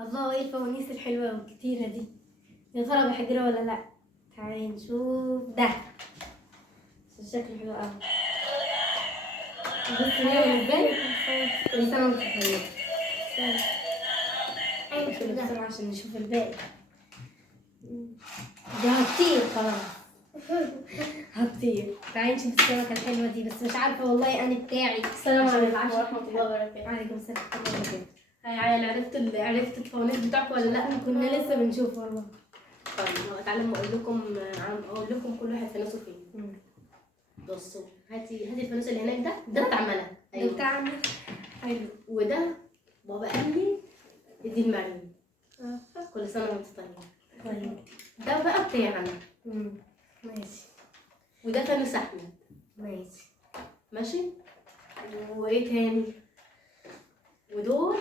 الله، ايه الفوانيس الحلوة والكتيرة دي؟ يا ترى بحجرها ولا لأ؟ تعالي نشوف ده. بس شكله حلو أوي. بص نعمل ازاي؟ كل سنة وانت طيبة. نقفل بسرعة عشان نشوف الباقي. دي هتطير خلاص. هتطير. تعالي نشوف السمكة الحلوة دي، بس مش عارفة والله أنا بتاعي. السلام عليكم ورحمة الله وبركاته. وعليكم السلام ورحمة الله وبركاته. هاي عيال، عرفت الفوانيس بتاعكم ولا لا؟ كنا لسه بنشوف والله. طيب تعالوا اقول لكم كل واحد فانوسه فين. بصوا، هاتي الفانوس اللي هناك ده بتاع ملك. ده بتاعنا. حلو. وده بابا قال لي ادي المريم. كل سنة وانت طيبة. طيب. ده بقى بتاعنا. ماشي. وده فانوس احمد. ماشي. ماشي. وايه تاني؟ ودول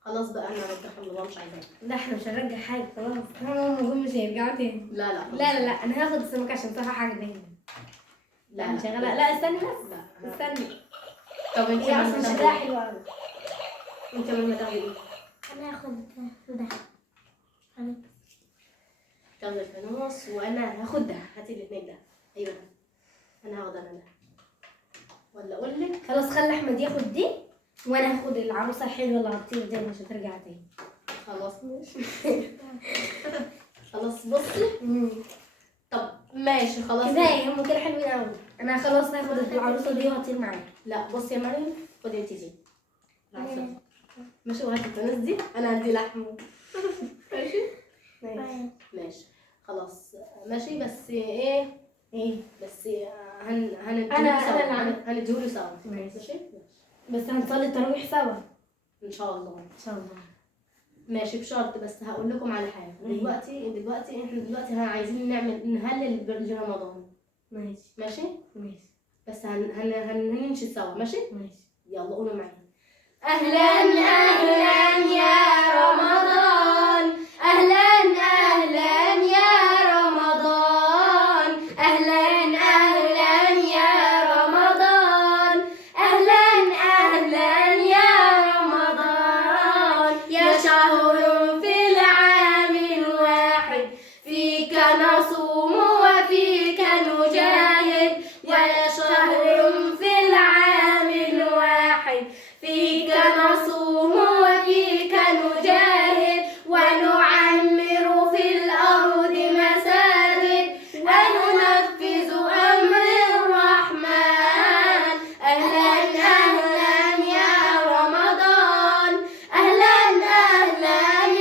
خلاص بقى انا رجعهم لبابا، مش عايزاهم. لا احنا مش هنرجع حاجة خلاص. هم مش هيرجعوا تاني. لا لا انا هاخد السمكة عشان صراحة عجباني. لا مش هغلق. لا استني بس. لا استني. طب انت هي اصلا شكلها حلو قوي. انت من تاخدي ايه؟ انا هاخد ده. تاخدي الفانوس وانا هاخد ده. هاتي الاثنين ده. ايوه ده. انا هاخد ده. ولا اقول لك خلاص خلي احمد ياخد دي وانا هاخد العروسة الحلوة اللي هتطير دي مش هترجع تاني. خلاص ماشي. خلاص بصي. طب ماشي خلاص كفاية هم كده حلوين قوي. انا خلاص هاخد العروسة دي وهطير معاها. لا بصي يا مريم، خدي انت دي. ماشي. وهاتي الفانوس دي، انا هدي لحمه. ماشي ماشي خلاص. ماشي بس ايه بس هنديهوله سوا. ماشي بس هنصلي التراويح سوا ان شاء الله. ان شاء الله. ماشي بشرط، بس هقول لكم على حاجه. دلوقتي احنا عايزين نهلل لرمضان. ماشي بس هننشد سوا. ماشي يلا قولوا معايا. اهلا اهلا يا رمضان، اهلا اهلا يا رمضان، اهلا اهلا يا رمضان، اهلا اهلا يا رمضان. يا شهر في العام الواحد، فيك نصوم وفيك نجاهد. يا شهر في العام الواحد، فيك نصوم وفيك نجاهد. ونعمر في الأرض مساجد، وننفذ أمر الرحمن. أهلا أهلا يا رمضان، أهلا أهلا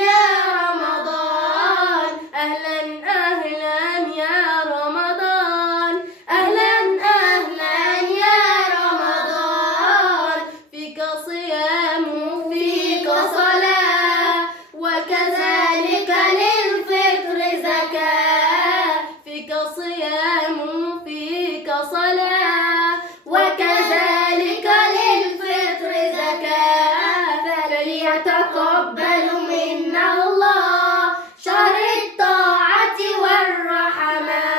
يا رمضان، أهلا أهلا يا رمضان، أهلا أهلا يا رمضان. فيك صيام فيك صلاة، وكذلك للفطر زكاة. فيك صيام فيك صلاة، وكذلك للفطر زكاة. فليتقبل منا الله شهر الطاعة والرحمات.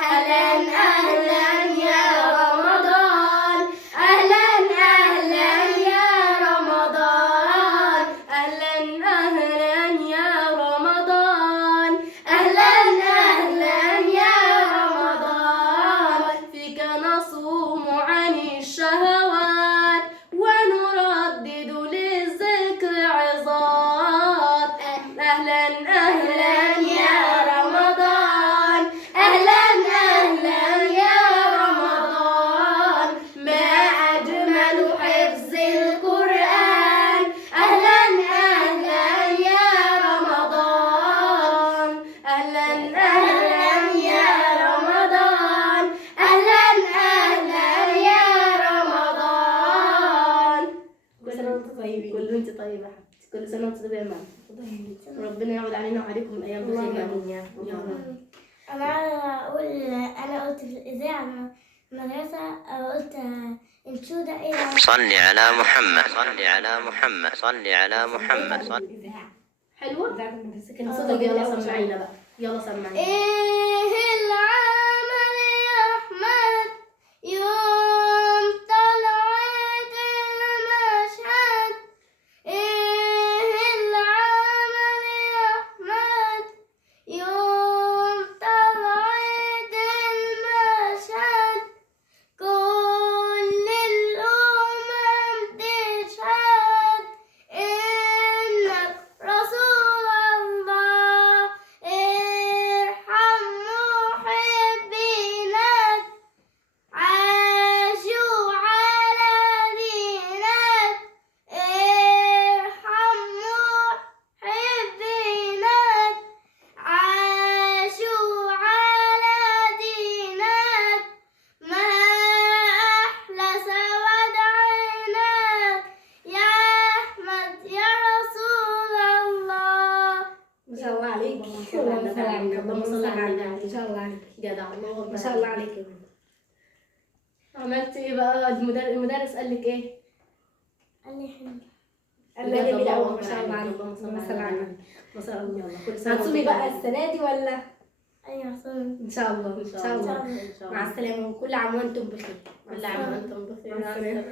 أهلا أهلا يا رمضان، أهلا أهلا يا رمضان، أهلا أهلا يا رمضان، أهلا أهلا يا رمضان. فيك نصوم عن الشهوات، ونردد للذكر عظات. أهلا أهلا يا رمضان، أهلا أهلا يا رمضان. ما أجمل حفظ القرآن. أهلا أهلا يا رمضان، أهلا أهلا يا رمضان، أهلا أهلا يا رمضان. كل سنة وأنتم طيبين. كل وأنت طيبة يا حبيبتي. كل سنة وأنتم طيبة يا ماما. ربنا يعود علينا وعليكم أيام بخير يا رب. أنا قلت في الإذاعة المدرسة، قلت انشودة إلى صل على محمد، صل على محمد، صل على محمد. حلوة؟ بتاعت المدرسة كانت صدق. صوتها يلا جميل سمعينا بقى، يلا سمعينا. إيه العمل يا أحمد يوم طلعت المشهد. إيه العمل شاء الله عليك. اللهم صل على النبي. اللهم صل على النبي. ما شاء الله عليك. جدع الله ما شاء الله عليك يا بنت. عملت ايه بقى؟ المدرس قال لك ايه؟ قال لي حلو. قال لي جميل قوي ما شاء الله عليك. اللهم صل على النبي. ما شاء الله. يلا كل سنه هتصومي بقى السنة دي ولا؟ أيوة صوم. إن شاء الله. إن شاء الله. إن شاء الله. مع السلامة وكل عام وأنتم بخير. كل عام وانتم بخير. مع السلامة.